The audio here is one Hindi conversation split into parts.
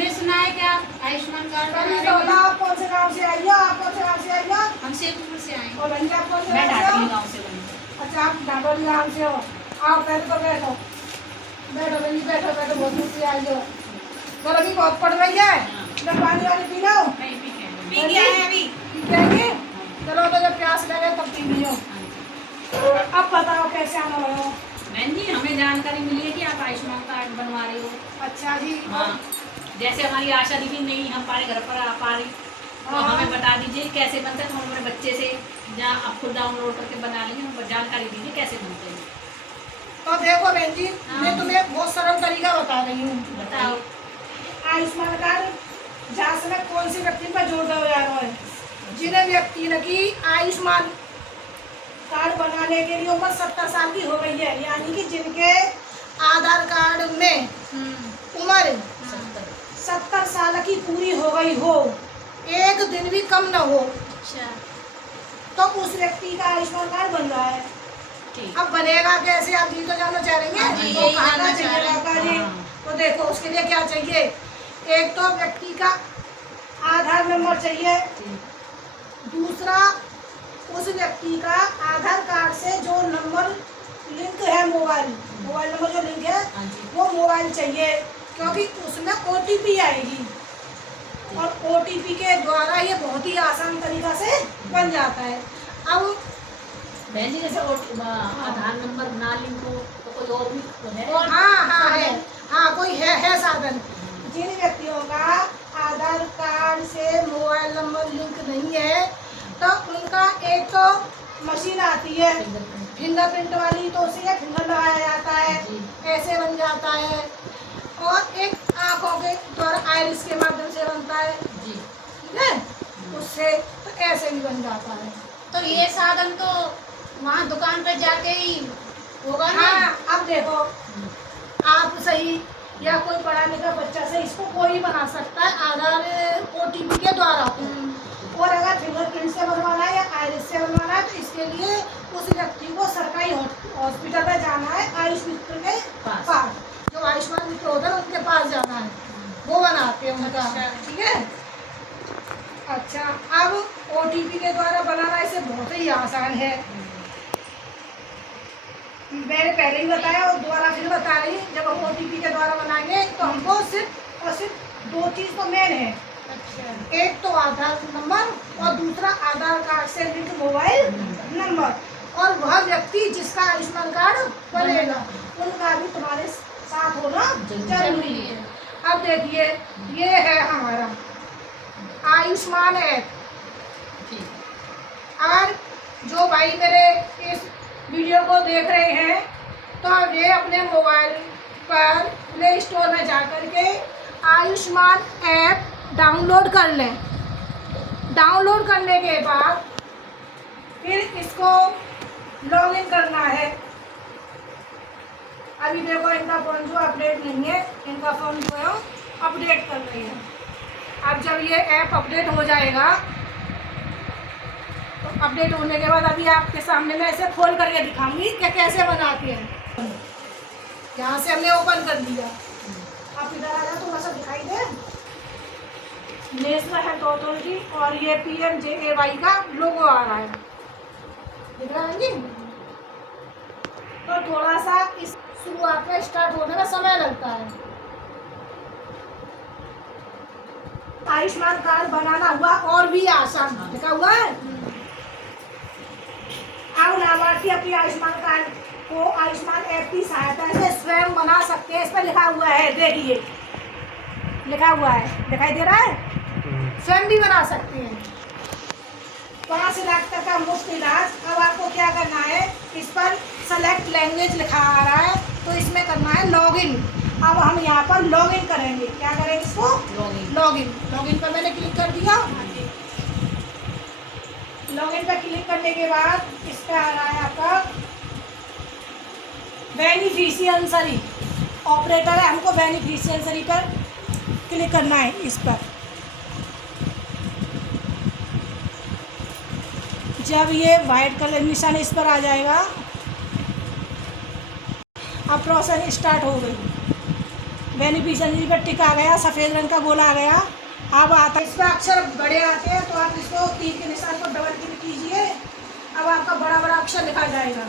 हमने सुना है कि आप आयुष्मान कार्ड कभी बना तो रहे हो। आप कौन से गाँव से आई हो? आप कौन से गाँव से आई हो? हम शेखपुर से आए हैं। और बहन जी आप कौन से मैं गाँव से ढाटली हो? गाँव से बनी हूँ। अच्छा, आप डाडोली गाँव से हो। आओ पहले तो बैठो, बैठो बहन जी, बैठो बैठो, बहुत दूर से आई हो। गर्मी बहुत पड़ रही है, जब पानी वानी पी लो। नहीं, पी के आए। पी के आए अभी? पी के आएंगे? चलो तो जब प्यास लगे तब पी लियो। अब बताओ कैसे आना हो? बहन जी, हमें जानकारी मिली है कि आप आयुष्मान कार्ड बनवा रहे हो। अच्छा जी। हाँ, जैसे हमारी आशा दीदी नहीं हमारे घर पर आ पा रही, तो हाँ। हमें बता दीजिए कैसे बनता है। तो हम अपने बच्चे से जहाँ आप खुद डाउनलोड करके बना लेंगे, हमको जानकारी दीजिए कैसे बनते हैं। तो देखो बहन जी, हाँ। मैं तुम्हें बहुत सरल तरीका बता रही हूँ। बताओ। आयुष्मान कार्ड जहाँ से मैं कौन से व्यक्ति पर जोड़ दो जा रहा है, जिन व्यक्ति ने की आयुष्मान कार्ड बनाने के लिए उम्र 70 साल की हो गई है, यानी कि जिनके आधार कार्ड में उम्र 70 साल की पूरी हो गई हो, एक दिन भी कम न हो, अच्छा, तो उस व्यक्ति का आयुष्मान कार्ड बन रहा है। ठीक। अब बनेगा कैसे, आप जी तो जानना चाह रही हाँ हैं? जी, तो यही कहाँ जानना का चाह चाहिए रहे हैं। काका जी? हाँ। तो देखो उसके लिए क्या चाहिए, एक तो व्यक्ति का आधार नंबर चाहिए, दूसरा उस व्यक्ति का आधार कार्ड से जो नंबर लिंक है, मोबाइल नंबर जो लिंक है हाँ जी। वो मोबाइल चाहिए, क्योंकि उसमें OTP आएगी और OTP के द्वारा ये बहुत ही आसान तरीका से बन जाता है। अब बहन जी, जैसे आधार नंबर ना लिंक हो तो कोई और भी है? हाँ है, हाँ कोई है साधन। जिन व्यक्तियों का आधार कार्ड से मोबाइल नंबर लिंक नहीं है, तो उनका एक तो मशीन आती है फिंगरप्रिंट वाली, तो उसे ये फिंगर लगाया जाता है, ऐसे बन जाता है, और एक आंखों के द्वारा आइरिस के माध्यम से बनता है जी। ठीक है, उससे तो ऐसे भी बन जाता है। तो ये साधन तो वहाँ दुकान पर जाके ही होगा ना? हाँ, अब देखो आप सही या कोई पढ़ा लिखा बच्चा से इसको कोई बना सकता है आधार OTP के द्वारा। और अगर फिंगरप्रिंट से बनवाना है या आइरिस से बनवाना है, तो इसके लिए उस व्यक्ति को सरकारी हॉस्पिटल में जाना है, आयुष मित्र के पास, जो आयुष्मान मित्र होता है उनके पास जाना है, वो बनाते हैं उनका। ठीक है। अच्छा, अब OTP के द्वारा बनाना इसे बहुत ही आसान है, मैंने पहले ही बताया और दोबारा फिर बता रही हूँ। जब हम OTP के द्वारा बनाएंगे तो हमको सिर्फ और सिर्फ दो चीज़ तो मेन है। अच्छा। एक तो आधार नंबर और दूसरा आधार कार्ड से लिंक मोबाइल नंबर, और वह व्यक्ति जिसका आयुष्मान कार्ड बनेगा उनका भी तुम्हारे साथ होना जरूरी है। अब देखिए, ये है हमारा आयुष्मान ऐप। अगर जो भाई मेरे इस वीडियो को देख रहे हैं, तो ये अपने मोबाइल पर प्ले स्टोर में जाकर के आयुष्मान ऐप डाउनलोड कर लें। डाउनलोड करने के बाद फिर इसको लॉगिन करना है। अभी देखो इनका फ़ोन जो अपडेट नहीं है, इनका फ़ोन जो है अपडेट कर रही है। अब जब ये ऐप अपडेट हो जाएगा, तो अपडेट होने के बाद अभी आपके सामने मैं इसे खोल करके दिखाऊंगी कि कैसे बनाती है। यहाँ से हमने ओपन कर दिया, आप इधर आ जाओ, थोड़ा सा दिखाई दे, नेशनल हेल्थ अथॉरिटी और ये PMJAY का लोगो आ रहा है, दिख रहा है जी। तो थोड़ा सा इस शुरुआत में स्टार्ट होने में समय लगता है। आयुष्मान कार्ड बनाना हुआ और भी आसान, लिखा हुआ है। अब लाभार्थी अपनी आयुष्मान कार्ड को आयुष्मान ऐप की सहायता से स्वयं बना सकते हैं। इस पर लिखा हुआ है, देखिए लिखा हुआ है, दिखाई दे रहा है, स्वयं भी बना सकते हैं। 5 लाख तक का मुफ्त इलाज। अब आपको क्या करना है, इस पर सेलेक्ट लैंग्वेज लिखा आ रहा है, तो इसमें करना है लॉगिन। अब हम यहाँ पर लॉगिन करेंगे, क्या करेंगे इसको, लॉगिन पर मैंने क्लिक कर दिया। लॉगिन पर क्लिक करने के बाद इस पर आ रहा है आपका बेनिफिशियरी, ऑपरेटर है, हमको बेनिफिशियरी पर क्लिक करना है। इस पर जब ये वाइट कलर निशान इस पर आ जाएगा, अब प्रोसेस स्टार्ट हो गई। बेनिफिशियरी का टिक आ गया, सफ़ेद रंग का गोला आ गया। अब आता है इसमें अक्षर बड़े आते हैं, तो आप इसको तीर के निशान को डबल क्लिक कीजिए। अब आपका बड़ा बड़ा अक्षर लिखा जाएगा।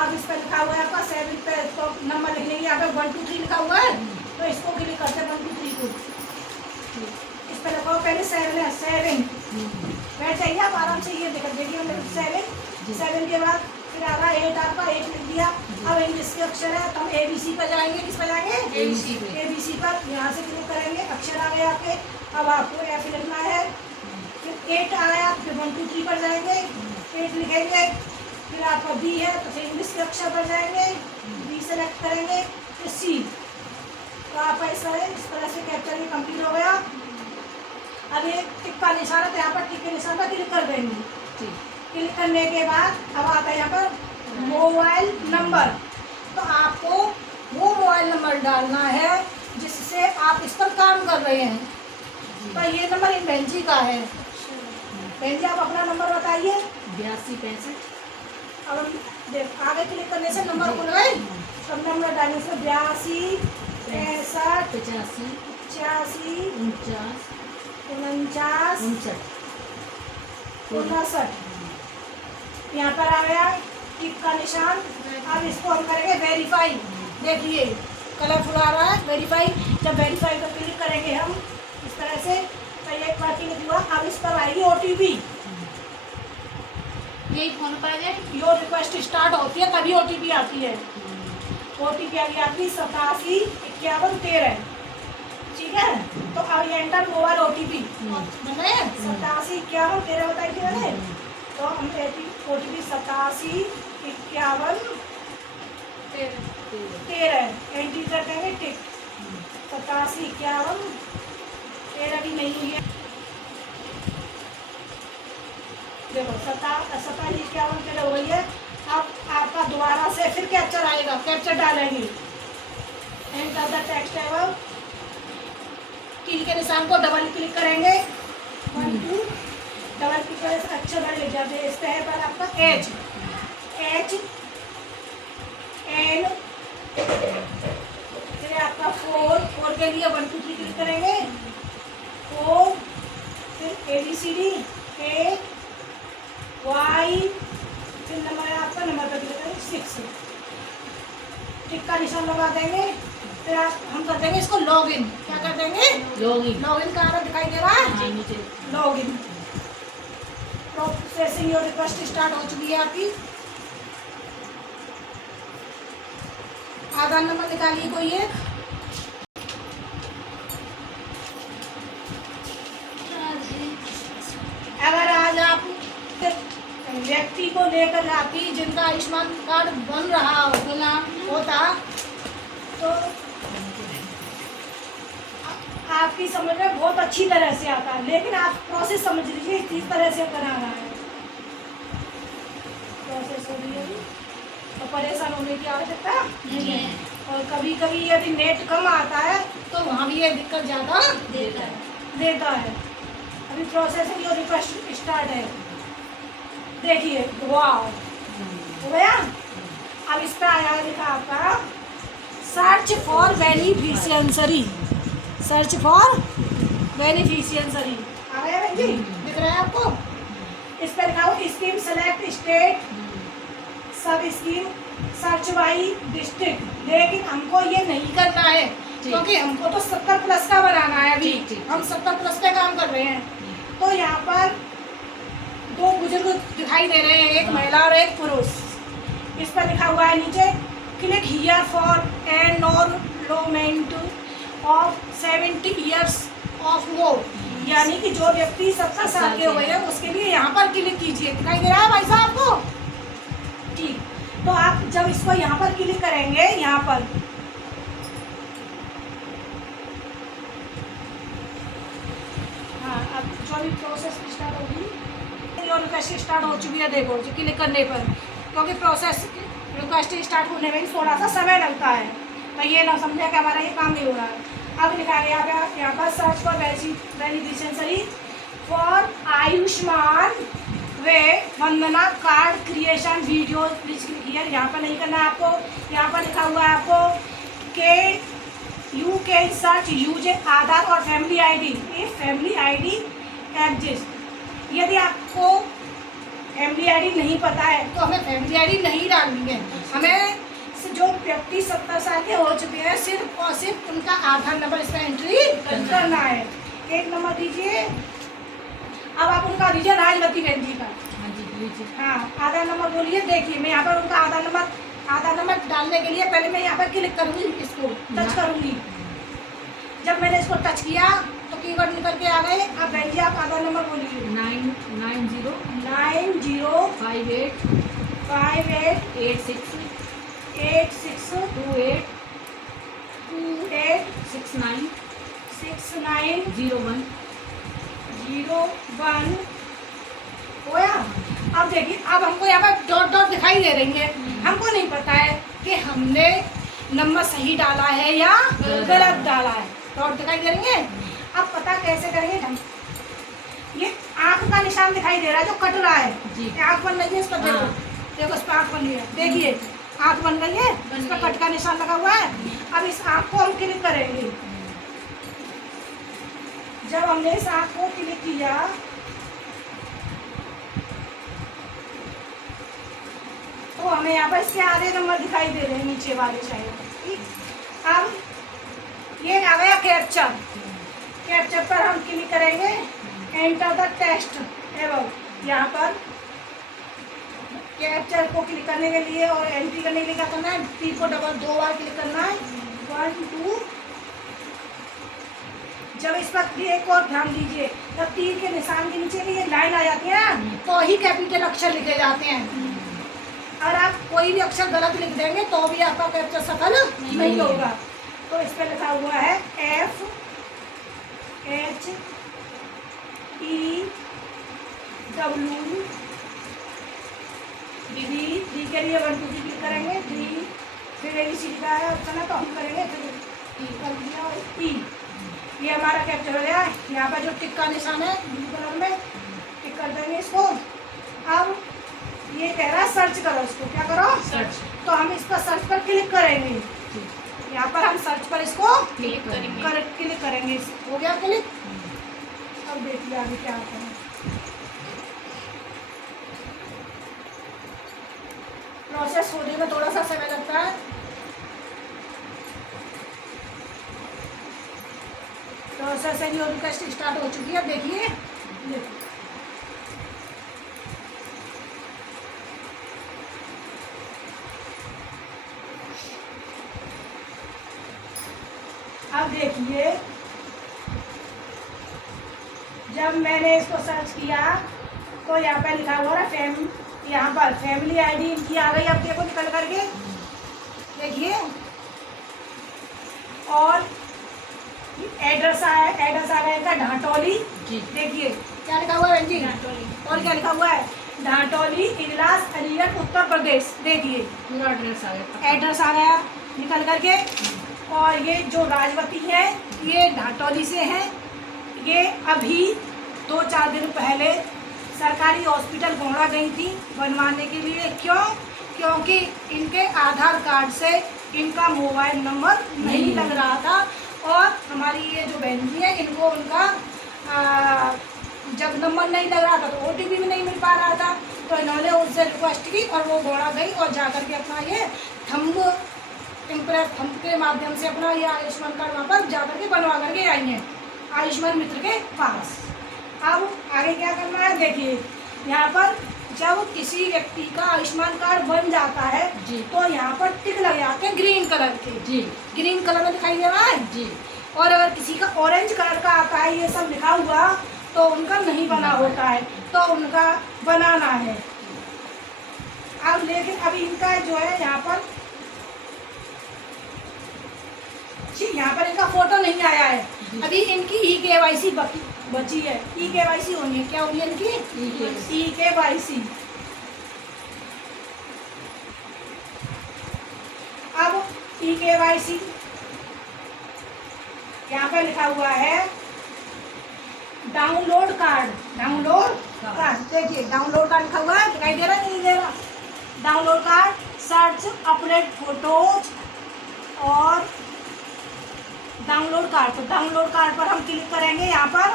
आप इस पर लिखा हुआ है आपका 7 पे इसको नंबर लिखने के, यहाँ पे 1 2 3 लिखा हुआ है, तो इसको क्लिक करते हैं 1 2 3 को। इस पर लिखा हुआ पहले 7 है, 7 बैठ जाइए आप आराम से, ये देखिए 7 के बाद फिर आ रहा 8, आपका 8 लिख दिया। अब इंग्लिश के अक्षर है, तो हम ABC पर जाएंगे। किस पर जाएंगे? ABC पर। यहाँ से क्लिक करेंगे, अक्षर आ गए आपके। अब आपको F लिखना है, फिर 8 आया, फिर 1 2 3 पर जाएंगे, 8 लिखेंगे। फिर आपका B है, तो फिर इंग्लिश के अक्षर पर जाएंगे, B सेलेक्ट करेंगे, फिर C। तो आपका इस तरह से कैप्चर कंप्लीट हो गया। अब ये टिक का निशान है, तो यहाँ पर टिक के निशान पर क्लिक कर देंगे। क्लिक करने के बाद अब आता है यहाँ पर मोबाइल नंबर। तो आपको वो मोबाइल नंबर डालना है जिससे आप इस पर काम कर रहे हैं। तो ये नंबर इन बहन जी का है। बहन जी आप अपना नंबर बताइए। 82 65। अब हम देख आगे क्लिक करने से नंबर खुल गए। सब नंबर डालने से 82 65 85 85 49 49 59। यहाँ पर आ गया टिक का निशान। अब इसको हम करेंगे वेरीफाई। देखिए कलरफुल आ रहा है वेरीफाई। जब वेरीफाई पर क्लिक करेंगे हम इस तरह से, तो एक बार क्लिक हुआ। अब इस पर आएगी OTP। यही फोन पर आ जाए, योर रिक्वेस्ट स्टार्ट होती है तभी OTP आती है। OTP आ गई आपकी 87 51 13। ठीक है, तो अब ये एंटर मोबाइल OTP बन रहे हैं 87 51 13 बताई थी मैंने। तो हम OTP 87 51 13 एंट्री कर देंगे। टिक 87 51 13 की नहीं हुई है। देखो 87 51 13 हो गई है। अब आपका दोबारा से फिर कैप्चर आएगा, कैप्चर डालेंगे। एंटर द टेक्स्ट है, कील के निशान को डबल क्लिक करेंगे। 1 2 डबल क्लिक करें, अक्षर बड़े लिख जाते हैं। इस पे है पर आपका H N, फिर आपका 4 के लिए 1 2 3 क्लिक करेंगे 4, फिर ABCD A Y, फिर नंबर है आपका, नंबर पर क्लिक करेंगे 6। टिक का निशान लगा देंगे। फिर हम कर देंगे इसको लॉगिन। क्या कर देंगे? लॉगिन का आना दिखाई दे रहा है, login. Processing your request start हो चुकी है आपकी। आधार नंबर निकालिए कोई एक। अगर आज आप व्यक्ति को लेकर आती जिनका आयुष्मान कार्ड बन रहा होता तो आपकी समझ में बहुत अच्छी तरह से आता है। लेकिन आप प्रोसेस समझ लीजिए इस तरह से कराना है। प्रोसेस हो रही है तो परेशान होने की आवश्यकता नहीं है। और कभी कभी यदि नेट कम आता है तो वहाँ भी ये दिक्कत ज़्यादा देता है। अभी प्रोसेसिंग योर रिक्वेस्ट स्टार्ट है। देखिए वाह हो गया। अब इस पर आया लिखा आपका search for beneficiary. Search for beneficiary आ गया बहन जी, दिख रहा है आपको? इस पर लिखा हो स्कीम सेलेक्ट स्टेट सब स्कीम सर्च बाई डिस्ट्रिक्ट। लेकिन हमको ये नहीं करना है क्योंकि हमको तो 70+ का बनाना है। अभी हम 70+ पे काम कर रहे हैं। तो यहाँ पर 2 बुजुर्ग दिखाई दे रहे हैं, एक महिला और एक पुरुष। इस पर लिखा हुआ है नीचे click here for enrolment of 70 years of more. यानी कि जो व्यक्ति 70 साल के हुए हैं उसके लिए यहाँ पर क्लिक कीजिए। दिखाई दे रहा है भाई साहब को? ठीक, तो आप जब इसको यहाँ पर क्लिक करेंगे, यहाँ पर हाँ, अब जो भी प्रोसेस स्टार्ट होगी रिक्वेस्ट स्टार्ट हो चुकी है। देखो जो क्लिक करने पर, क्योंकि प्रोसेस रिक्वेस्ट स्टार्ट होने में थोड़ा सा समय लगता है, तो ये ना समझे कि हमारा ये काम नहीं हो रहा है। अब लिखा गया यहाँ पर search for beneficiary for Ayushman way Vandana card creation video please click here. यहाँ पर नहीं करना है आपको। यहाँ पर लिखा हुआ है आपको यू कैन सर्च यूज आधार और फैमिली आईडी। ये फैमिली आईडी एग्जिस्ट। यदि आपको फैमिली आईडी नहीं पता है तो हमें फैमिली आईडी नहीं डालनी है। हमें जो व्यक्ति 70 साल के हो चुके हैं सिर्फ और सिर्फ उनका आधार नंबर इसमें एंट्री करना है। एक नंबर दीजिए। अब आप उनका दीजिए राजवती बहन जी का। हाँ जी लीजिए। हाँ, आधार नंबर बोलिए। देखिए मैं यहाँ पर उनका आधार नंबर डालने के लिए पहले मैं यहाँ पर क्लिक करूँगी, इसको टच करूँगी। जब मैंने इसको टच किया तो कीवर्ड निकल के आ गए। अब बहन जी आप आधार नंबर बोलिए। 990 58 86 86 28 69 69 01 01 होया। अब देखिए, अब हमको यहाँ पर डॉट डॉट दिखाई दे रही है। हमको नहीं पता है कि हमने नंबर सही डाला है या गलत डाला है। डॉट दिखाई दे रही है। अब पता कैसे करेंगे हम? ये आंख का निशान दिखाई दे रहा है जो कट रहा है जी। आंख बन रही है। इस पर देखो, देखो इस पर आंख बन रही है। देखिए आंख बन रही है, इस पर कट का निशान लगा हुआ है। अब इस आंख को हम क्लिक करेंगे। जब हमने इस आंख को क्लिक किया तो हमें यहाँ पर इसके आधे नंबर दिखाई दे रहे हैं नीचे वाले साइड। अब ये आ गया कैप्चर। कैप्चर पर हम क्लिक करेंगे। एंटर द टेस्ट एवं यहाँ पर कैप्चर को क्लिक करने के लिए और एंट्री करने के लिए क्या करना है? टी को दो बार क्लिक करना है। 1 2। जब इस पर एक और ध्यान दीजिए, तब तीर के निशान के नीचे ये लाइन आ जाती है तो ही कैपिटल अक्षर लिखे जाते हैं। और आप कोई भी अक्षर गलत लिख देंगे तो भी आपका कैप्चर सफल नहीं होगा। तो इस पर लिखा हुआ है FHE W डी के लिए 1 2 3 क्लिक करेंगे। 3 फिर ABC का है ऑप्शन है तो हम करेंगे। फिर कर दिया और E। ये हमारा कैप्चर हो गया। यहाँ पर जो टिक का निशान है ब्लू कलर में टिक कर देंगे इसको। अब ये कह रहा है सर्च करो। इसको क्या करो? सर्च। तो हम इस पर सर्च पर क्लिक करेंगे। यहाँ पर हम सर्च पर इसको क्लिक करेंगे। क्लिक करेंगे। हो गया क्लिक। अब देखिए आगे क्या आता है। प्रोसेस होने में थोड़ा सा समय लगता है। प्रोसेस है जो रिक्वेस्ट स्टार्ट हो चुकी है। देखिए अब देखिए, जब मैंने इसको सर्च किया तो यहाँ पे लिखा हुआ है यहाँ पर फैमिली आईडी इनकी आ गई। अब देखो निकल करके देखिए। और एड्रेस आ गया इनका ढाटोली। देखिए क्या लिखा हुआ है बहन जी? और क्या लिखा हुआ है? ढाटोली, इजलास, अलीगढ़, उत्तर प्रदेश। देखिए पूरा एड्रेस आ गया निकल करके। और ये जो राजवती है ये ढाटोली से है। ये अभी 2-4 दिन पहले सरकारी हॉस्पिटल गोंडा गई थी बनवाने के लिए। क्यों? क्योंकि इनके आधार कार्ड से इनका मोबाइल नंबर नहीं लग रहा था। और हमारी ये जो बहन जी है इनको उनका जब नंबर नहीं लग रहा था तो OTP भी नहीं मिल पा रहा था। तो इन्होंने उससे रिक्वेस्ट की और वो गोंडा गई और जा करके अपना ये थंब के माध्यम से अपना ये आयुष्मान कार्ड वहाँ पर जा करके बनवा करके आई हैं आयुष्मान मित्र के पास। अब आगे क्या करना है? देखिए यहाँ पर जब किसी व्यक्ति का आयुष्मान कार्ड बन जाता है तो यहाँ पर टिक लग जाते हैं ग्रीन कलर के। ग्रीन कलर में दिखाई दे रहा है जी। और अगर किसी का ऑरेंज कलर का आता है ये सब लिखा हुआ तो उनका नहीं बना होता है, तो उनका बनाना है। अब लेकिन अभी इनका जो है यहाँ पर इनका फोटो नहीं आया है। अभी इनकी eKYC बची है। eKYC होनी है। क्या होनी है इनकी? eKYC। अब eKYC यहाँ पे लिखा हुआ है डाउनलोड कार्ड। देखिए डाउनलोड कार्ड लिखा हुआ है, दिखाई दे रहा है नहीं दे रहा? Download card, search, upload photos और डाउनलोड कार्ड। तो डाउनलोड कार्ड पर हम क्लिक करेंगे। यहाँ पर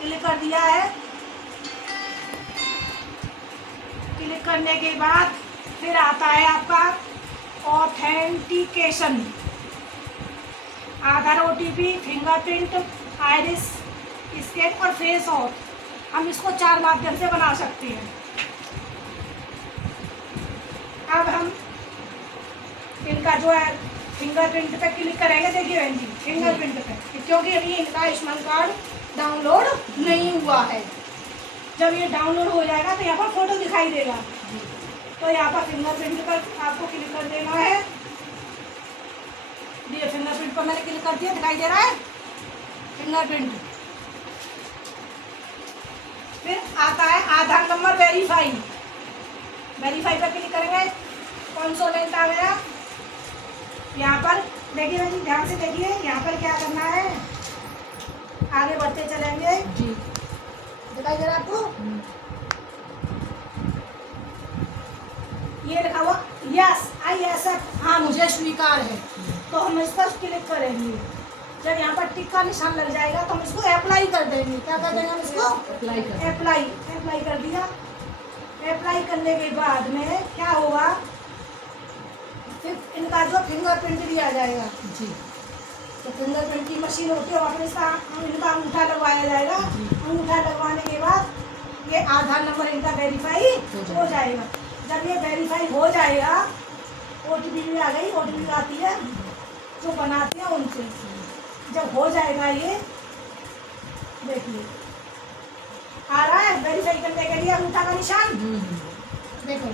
क्लिक कर दिया है। क्लिक करने के बाद फिर आता है आपका ऑथेंटिकेशन, आधार, OTP, फिंगरप्रिंट, आइरिस स्कैन और फेस ऑथ। हम इसको 4 माध्यम से बना सकते हैं। अब हम इनका जो है फिंगरप्रिंट पे क्लिक करेंगे। देखिए बहन जी, फिंगरप्रिंट पे, क्योंकि अभी इनका आयुष्मान कार्ड डाउनलोड नहीं हुआ है। जब ये डाउनलोड हो जाएगा तो यहाँ पर फोटो दिखाई देगा। तो यहाँ पर फिंगरप्रिंट पर आपको क्लिक कर देना है। ये फिंगरप्रिंट पर मैंने क्लिक कर दिया, दिखाई दे रहा है फिंगरप्रिंट। फिर आता है आधार नंबर वेरीफाई। वेरीफाई पर क्लिक करेंगे। कंसोलेंट आ गया। यहाँ पर देखिए भाई, ध्यान से देखिए, यहाँ पर क्या करना है, आगे बढ़ते चलेंगे जी। दिखाई दे रहा है आपको? ये लिखा हुआ यस, आई एक्सेप्ट, हाँ मुझे स्वीकार है। तो हम इस पर क्लिक करेंगे। जब यहाँ पर टिक का निशान लग जाएगा तो हम इसको अप्लाई कर देंगे। क्या कर देंगे हम इसको? अप्लाई कर दिया। अप्लाई करने के बाद में क्या होगा, फिर इनका जो फिंगरप्रिंट भी आ जाएगा जी। तो फिंगरप्रिंट की मशीन होती है, वहाँ पर इनका अंगूठा लगवाया जाएगा। अंगूठा लगवाने के बाद ये आधार नंबर इनका वेरीफाई हो जाएगा। जब ये वेरीफाई हो जाएगा, OTP भी आ गई, OTP आती है जो बनाते हैं उनसे। जब हो जाएगा ये, देखिए आ रहा है वेरीफाई करने के लिए अंगूठा का निशान, देखो।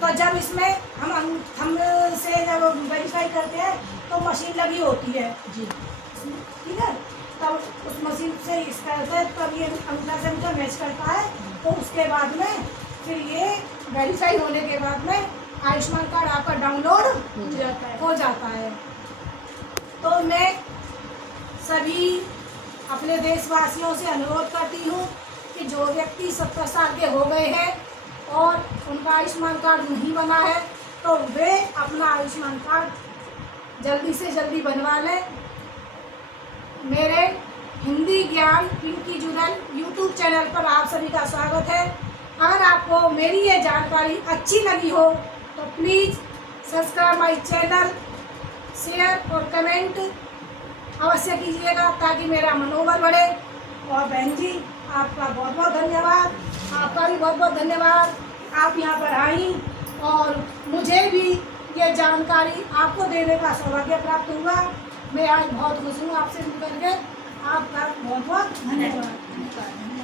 तो जब इसमें हम से जब वेरीफाई करते हैं तो मशीन लगी होती है जी, ठीक है। तब उस मशीन से इस करते हैं, तब ये अंगूठा से अंगूठा मैच करता है। तो उसके बाद में फिर ये वेरीफाई होने के बाद में आयुष्मान कार्ड आपका डाउनलोड हो जाता है। तो मैं सभी अपने देशवासियों से अनुरोध करती हूँ कि जो व्यक्ति 70 साल के हो गए हैं और उनका आयुष्मान कार्ड नहीं बना है, तो वे अपना आयुष्मान कार्ड जल्दी से जल्दी बनवा लें। मेरे हिंदी ज्ञान पिंकी जुगल यूट्यूब चैनल पर आप सभी का स्वागत है। अगर आपको मेरी ये जानकारी अच्छी लगी हो तो please subscribe my channel, share और कमेंट अवश्य कीजिएगा ताकि मेरा मनोबल बढ़े। और बहन जी, आपका बहुत बहुत धन्यवाद। आपका भी बहुत बहुत धन्यवाद। आप यहाँ पर आई और मुझे भी ये जानकारी आपको देने का सौभाग्य प्राप्त हुआ। मैं आज बहुत खुश हूँ आपसे मिल करके। आपका बहुत बहुत धन्यवाद।